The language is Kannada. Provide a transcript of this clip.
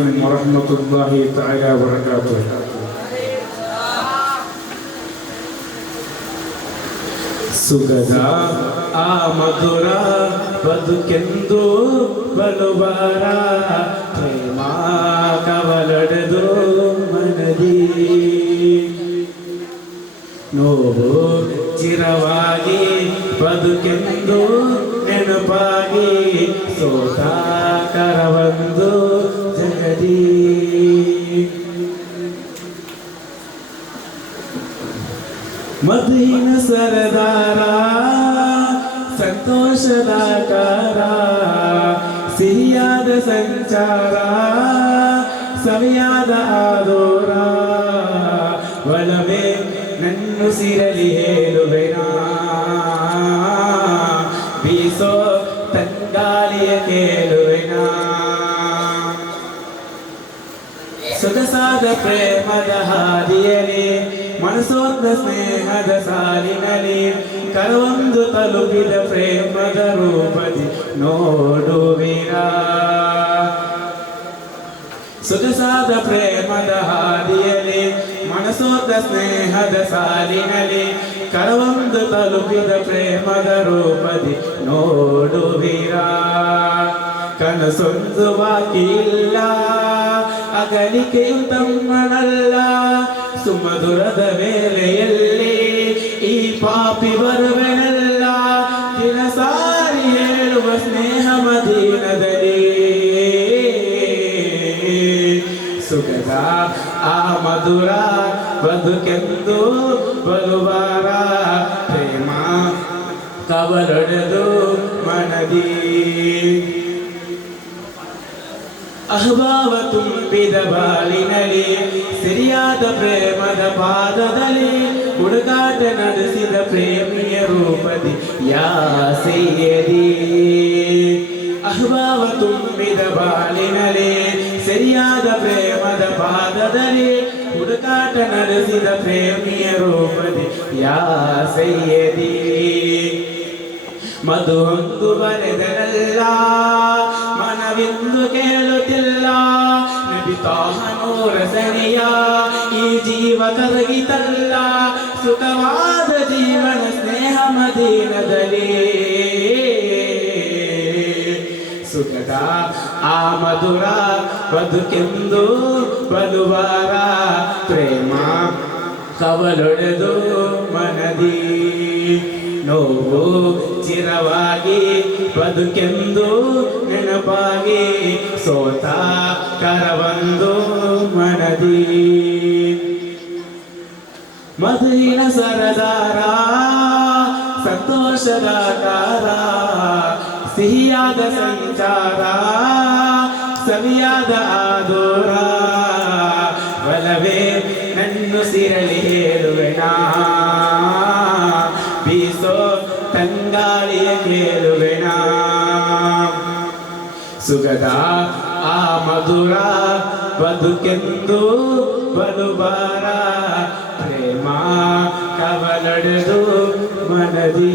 عليكم ورحمة الله تعالى وبركاته. ಸುಗದ ಆ ಮಧುರ ಬದುಕೆಂದು ಬಲುಬಾರ ಪ್ರೇಮ ಕವಲೊಡೆದು ಮನದಿ ನೋವು ಚಿರವಾಗಿ ಬದುಕೆಂದು ನೆನಪಾಗಿ ಸೋತ ಕರವೊಂದು ಜಗದಿ ಮಧುವಿನ ಸರದಾರ ಸಂತೋಷದಾಕಾರ ಸಿಹಿಯಾದ ಸಂಚಾರ ಸವಿಯಾದ ಆದೋರ ಒಲವೇ ನನ್ನುಸಿರಲಿ ಹೇಳುವೆನಾ ಬೀಸೋ ತಂಗಾಳಿಯ ಕೇಳುವೆನಾ ಸೊಗಸಾದ ಪ್ರೇಮದ ಹಾದಿಯಲಿ ಮನಸೋದ ಸ್ನೇಹದ ಸಾಲಿನಲ್ಲಿ ಕರವೊಂದು ತಲುಪಿದ ಪ್ರೇಮದ ರೂಪದಿ ನೋಡುವಿರಾ ಸೊಗಸಾದ ಪ್ರೇಮದ ಹಾದಿಯಲಿ ಮನಸೋದ ಸ್ನೇಹದ ಸಾಲಿನಲ್ಲಿ ಕರವೊಂದು ತಲುಪಿದ ಪ್ರೇಮದ ರೂಪದಿ ನೋಡುವಿರಾ ಕನಸೊಂದು ಬಾಕಿ ಇಲ್ಲ ಅಗಲಿಕೆಯು ತಮ್ಮನಲ್ಲ ಸುಮಧುರದ ವೇಳೆಯಲ್ಲಿ ಈ ಪಾಪಿ ಬರುವೆನಲ್ಲ ದಿನ ಸಾರಿ ಹೇಳುವ ಸ್ನೇಹ ಮದೀನದಲ್ಲಿ ಸುಗದ ಆ ಮಧುರ ಬದುಕೆಂದು ಬಲುವಾರ ಪ್ರೇಮ ಕವಲೊಡೆದು ಮನದಿ ಅಹಭಾವ ತುಂಬಿದ ಬಾಳಿನಲ್ಲಿ ಸಿರಿಯಾದ ಪ್ರೇಮದ ಪಾದದಲ್ಲಿ ಹುಡುಕಾಟ ನಡೆಸಿದ ಪ್ರೇಮಿಯ ರೂಪದಿ ಯಾಸೆಯದಿ ಅಹಭಾವ ತುಂಬಿದ ಬಾಳಿನಲ್ಲಿ ಸಿರಿಯಾದ ಪ್ರೇಮದ ಪಾದದಲ್ಲಿ ಹುಡುಕಾಟ ನಡೆಸಿದ ಪ್ರೇಮಿಯ ರೂಪದಿ ಯಾಸೆಯದಿ ಮಧುವೊಂದು ಬರೆದರಲ್ಲ ಮನವಿಂದು ಕೇಳುತ್ತಿಲ್ಲ ನಬಿತಾಹನೂರ ಸನಿಯ ಈ ಜೀವ ಕರಗಿತಲ್ಲ ಸುಖವಾದ ಜೀವನ ಸ್ನೇಹ ಮದೀನದಲ್ಲಿ ಸುಖದ ಆ ಮಧುರ ಬದುಕೆಂದು ಬಲುವಾರ ಪ್ರೇಮ ಕವಲೊಡೆದು ಮನದಿ ನೋವು ಚಿರವಾಗಿ ಬದುಕೆಂದು ನೆನಪಾಗಿ ಸೋತ ಕರವೊಂದು ಮನದಿ ಮಧುವಿನ ಸರದಾರ ಸಂತೋಷದಾಕಾರ ಸಿಹಿಯಾದ ಸಂಚಾರ ಸವಿಯಾದ ಆದೋರ ಒಲವೇ ನನ್ನುಸಿರಲಿ ಹೇಳುವೆನಾ ಬೀಸೋ ತಂಗಾಳಿಯ ಕೇಳುವೆನಾ ಸುಗದ ಆ ಮಧುರ ಬದುಕೆಂದು ಬಲುಬಾರ ಪ್ರೇಮ ಕವಲೊಡೆದು ಮನದಿ.